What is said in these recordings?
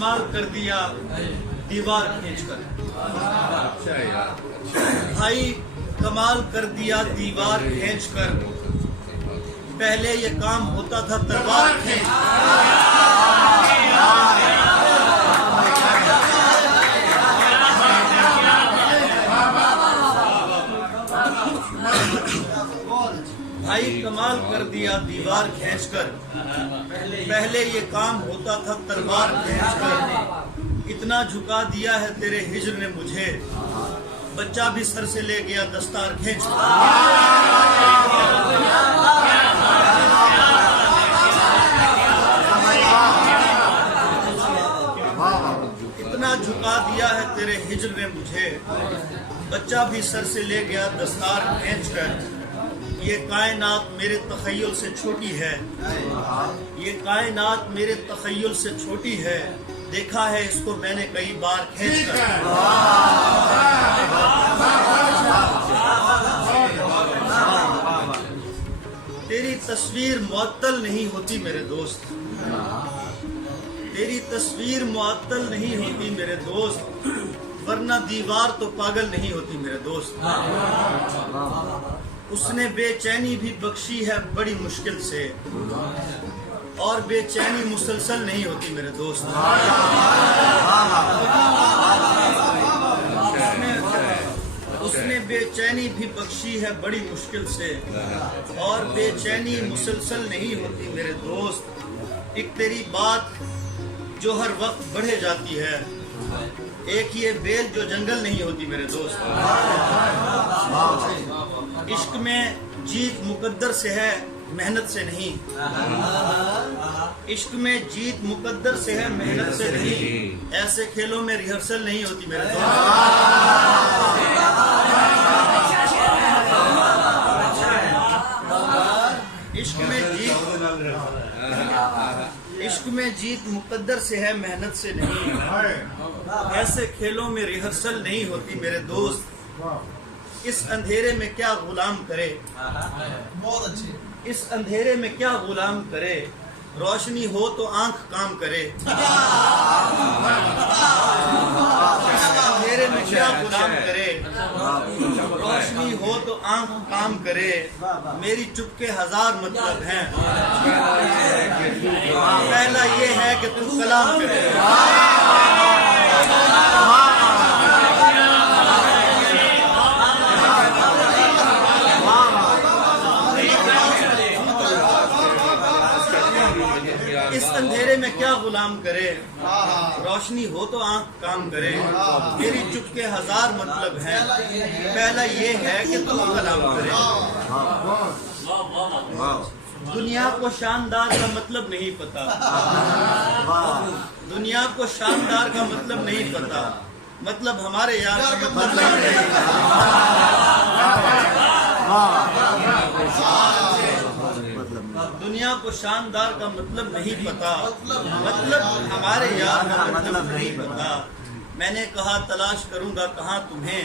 कमाल कर दिया दीवार खींचकर। अच्छा यार, भाई कमाल कर दिया दीवार खींचकर, पहले ये काम होता था तलवार खींच। भाई कमाल कर दिया दीवार खींचकर, पहले ये काम होता था तलवार खींचकर। इतना झुका दिया है तेरे हिज्र ने मुझे, बच्चा भी सर से ले गया दस्तार खींचकर। इतना झुका दिया है तेरे हिज्र ने मुझे, बच्चा भी सर से ले गया दस्तार खींचकर। ये कायनात मेरे तखय्युल से छोटी है, ये कायनात मेरे तखय्युल से छोटी है, देखा है इसको मैंने कई बार खींचकर। तेरी तस्वीर मुअत्तल नहीं होती मेरे दोस्त, तेरी तस्वीर मुअत्तल नहीं होती मेरे दोस्त, वरना दीवार तो पागल नहीं होती मेरे दोस्त। उसने बेचैनी भी बख्शी है बड़ी मुश्किल से, और बेचैनी मुसलसल नहीं होती मेरे दोस्त। उसने बेचैनी भी बख्शी है बड़ी मुश्किल से, और बेचैनी मुसलसल नहीं होती मेरे दोस्त। एक तेरी बात जो हर वक्त बढ़े जाती है, एक ये बेल जो जंगल नहीं होती मेरे दोस्त। इश्क में जीत मुकद्दर से है मेहनत से नहीं, इश्क में जीत मुकद्दर से है मेहनत से नहीं, ऐसे खेलों में रिहर्सल नहीं होती मेरे दोस्त। इश्क में जीत मुकद्दर से है मेहनत से नहीं, ऐसे खेलों में रिहर्सल नहीं होती मेरे दोस्त। इस अंधेरे में क्या गुलाम करे, बहुत अच्छे। इस अंधेरे में क्या गुलाम करे, रोशनी हो तो आंख काम करे। अंधेरे में क्या गुलाम करे, रोशनी हो तो आंख काम करे। मेरी चुप के हजार मतलब हैं, पहला ये है कि तुम कलाम करे। इस अंधेरे में क्या गुलाम करे, रोशनी हो तो आंख काम करे। मेरी चुप के हजार मतलब है, पहला ये है कि तुम कलाम करे। दुनिया को शानदार का मतलब नहीं पता, दुनिया को शानदार का मतलब नहीं पता, मतलब हमारे यार का मतलब नहीं दुनिया को शानदार का मतलब नहीं पता, मतलब हमारे यार का मतलब नहीं पता। मैंने कहा तलाश करूंगा कहाँ तुम्हें,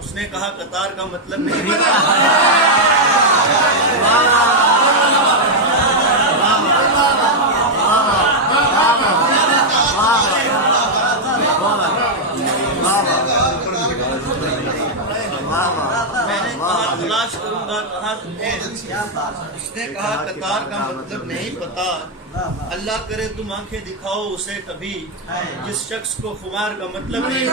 उसने कहा कतार का मतलब नहीं मैंने कहा तलाश करूंगा कहाँ तुम्हें, उसने कहा कतार का मतलब नहीं पता। अल्लाह करे तुम आंखें दिखाओ उसे कभी, जिस शख्स को खुमार का मतलब नहीं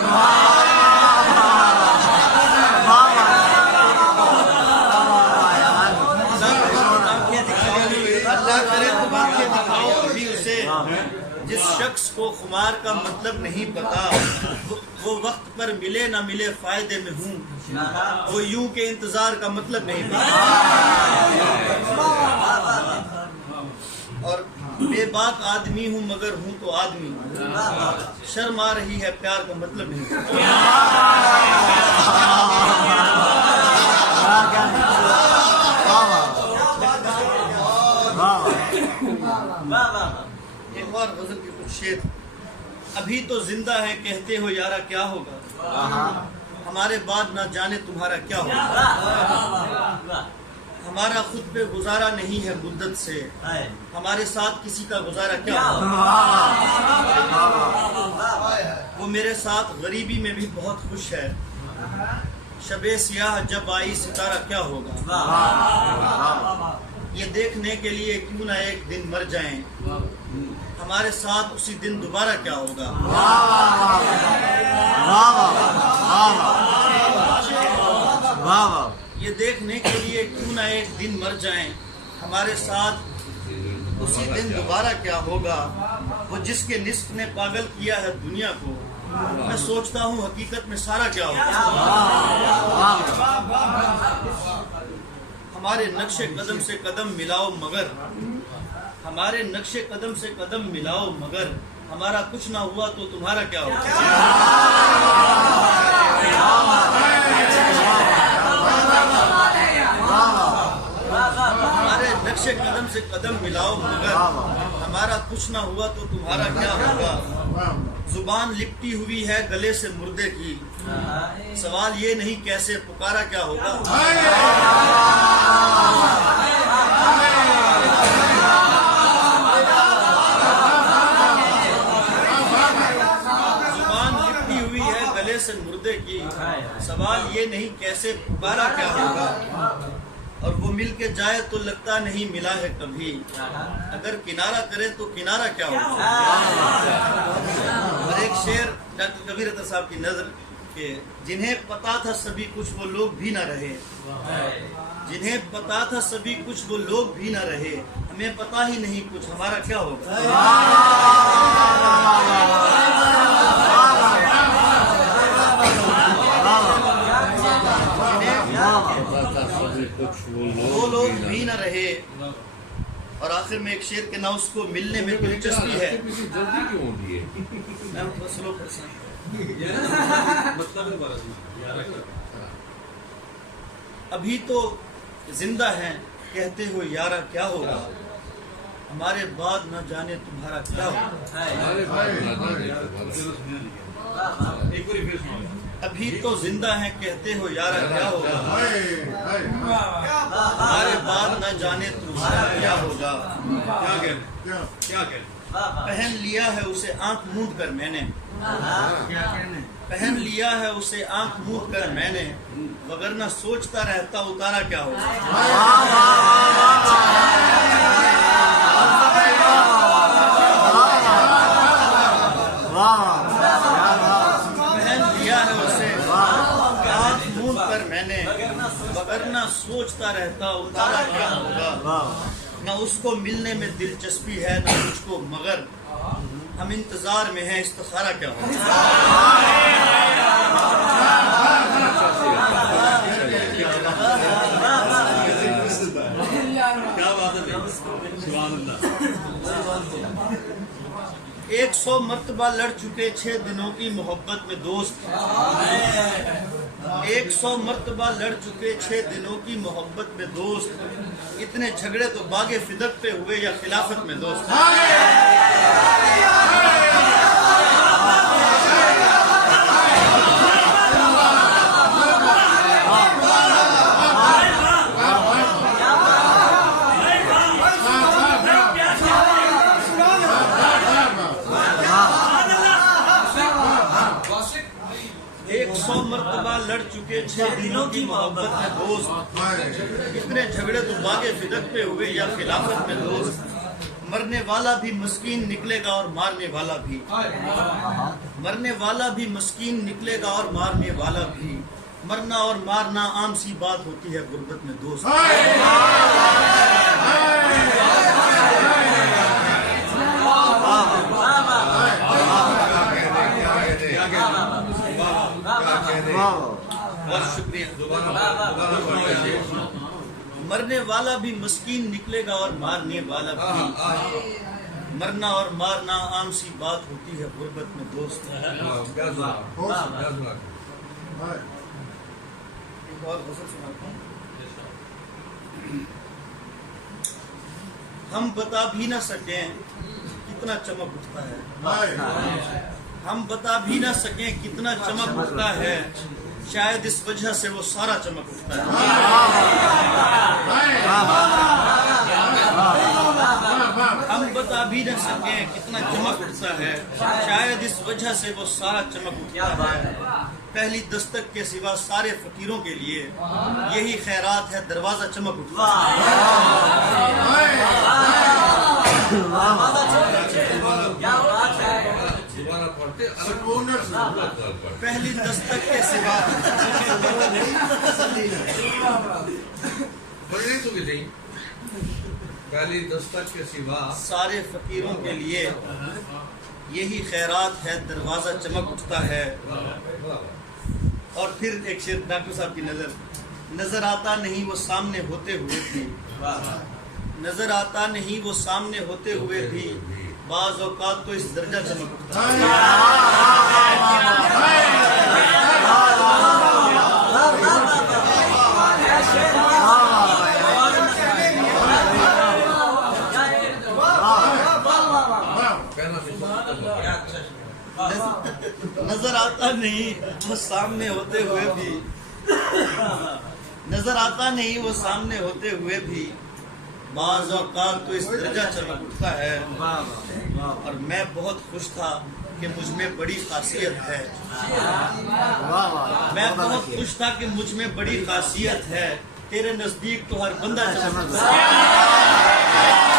अल्लाह करे तुम आंखें दिखाओ कभी उसे, जिस शख्स को खुमार का मतलब नहीं पता। वो वक्त पर मिले ना मिले फायदे में हूँ, वो यूं के इंतजार का मतलब नहीं पता। और बेबाक आदमी हूँ मगर हूँ तो आदमी, शर्म आ रही है प्यार का मतलब नहीं एक और गजल के कुछ शेर। अभी तो जिंदा है कहते हो यारा क्या होगा, हमारे बाद ना जाने तुम्हारा क्या होगा। हमारा खुद पे गुजारा नहीं है मुद्दत से, हमारे साथ किसी का गुजारा क्या होगा। वो मेरे साथ गरीबी में भी बहुत खुश है, शबे सियाह जब आई सितारा क्या होगा। ये देखने के लिए क्यों ना एक दिन मर जाएं, हमारे साथ उसी दिन दोबारा क्या होगा। ये देखने के लिए क्यों ना एक दिन मर जाएं, हमारे साथ उसी दिन दोबारा क्या होगा। वो जिसके निस्फ ने पागल किया है दुनिया को, मैं सोचता हूँ हकीकत में सारा क्या होगा। हमारे नक्शे कदम से कदम मिलाओ मगर, हमारे नक्शे कदम से कदम मिलाओ मगर, हमारा कुछ ना हुआ तो तुम्हारा क्या होगा। हमारे नक्शे कदम से कदम मिलाओ मगर, हमारा कुछ ना हुआ तो तुम्हारा क्या होगा। जुबान लिपटी हुई है गले से मुर्दे की, सवाल ये नहीं कैसे पुकारा क्या होगा। जुबान लिपटी हुई है गले से मुर्दे की, सवाल ये नहीं कैसे पुकारा क्या होगा। और वो मिल के जाए तो लगता नहीं मिला है कभी, अगर किनारा करे तो किनारा क्या होगा। और एक शेर डॉक्टर कबीर अता साहब की नजर के, जिन्हें पता था सभी कुछ वो लोग भी ना रहे, जिन्हें पता था सभी कुछ वो लोग भी ना रहे, हमें पता ही नहीं कुछ हमारा क्या होगा। वो लोग भी न रहे। और आखिर में एक शेर के ना उसको मिलने में दिलचस्पी है। जल्दी क्यों होती है? अभी तो जिंदा हैं कहते हो यारा क्या होगा, हमारे बाद न जाने तुम्हारा क्या होगा। अभी तो जिंदा हैं कहते हो यारा क्या होगा, हमारे बाद न जाने तुम्हारा क्या होगा। क्या पहन लिया है उसे आंख मूंद कर मैंने, पहन लिया है उसे आंख मूंद कर मैंने, वगरना सोचता रहता उतारा क्या होगा। वगरना सोचता रहता उतारा क्या होगा। न उसको मिलने में दिलचस्पी है न मुझको मगर, हम इंतजार में हैं इस्तिखारा क्या होगा। क्या बात है। 100 मर्तबा लड़ चुके 6 दिनों की मोहब्बत में दोस्त, 100 मर्तबा लड़ चुके 6 दिनों की मोहब्बत में दोस्त, इतने झगड़े तो बागे फिदक पे हुए या खिलाफत में दोस्त। मर्तबा लड़ चुके 6 दिनों की मोहब्बत में दोस्त, इतने झगड़े तो बागे फिदक पे हुए या खिलाफत में दोस्त। मरने वाला भी मस्कीन निकलेगा और मारने वाला भी, मरने वाला भी मस्कीन निकलेगा और मारने वाला भी, मरना और मारना आम सी बात होती है गुर्बत में दोस्त। बहुत शुक्रिया। मरने वाला भी मस्कीन निकलेगा और मारने वाला भी, मरना और मारना आम सी बात होती है गुर्बत में दोस्त। हम बता भी ना सकें कितना चमक उठता है, हम बता भी ना सकें कितना चमक उठता है, शायद इस वजह से वो सारा चमक उठता है। हम बता भी न सके कितना चमक उठता है, शायद इस वजह से वो सारा चमक उठता है। पहली दस्तक के सिवा सारे फकीरों के लिए यही खैरात है, दरवाजा चमक उठता दोबारा पढ़ते पहली दस्तक के सिवा पढ़ने तो भी नहीं। पहली दस्तक के सिवा सारे फकीरों के लिए यही खैरात है, दरवाजा चमक उठता है। और फिर एक शेर डॉक्टर साहब की नजर आता नहीं वो सामने होते हुए भी, नजर आता नहीं वो सामने होते हुए भी, बाज औकात तो इस दर्जा चमक उठता है। नजर आता नहीं वो सामने होते हुए भी, नजर आता नहीं वो सामने होते हुए भी, बाज़ औक़ात तो इस दर्जा चमक उठता है। और मैं बहुत खुश था कि मुझ में बड़ी खासियत है, मैं बहुत खुश था कि मुझ में बड़ी खासियत है, तेरे नजदीक तो हर बंदा चमकता है।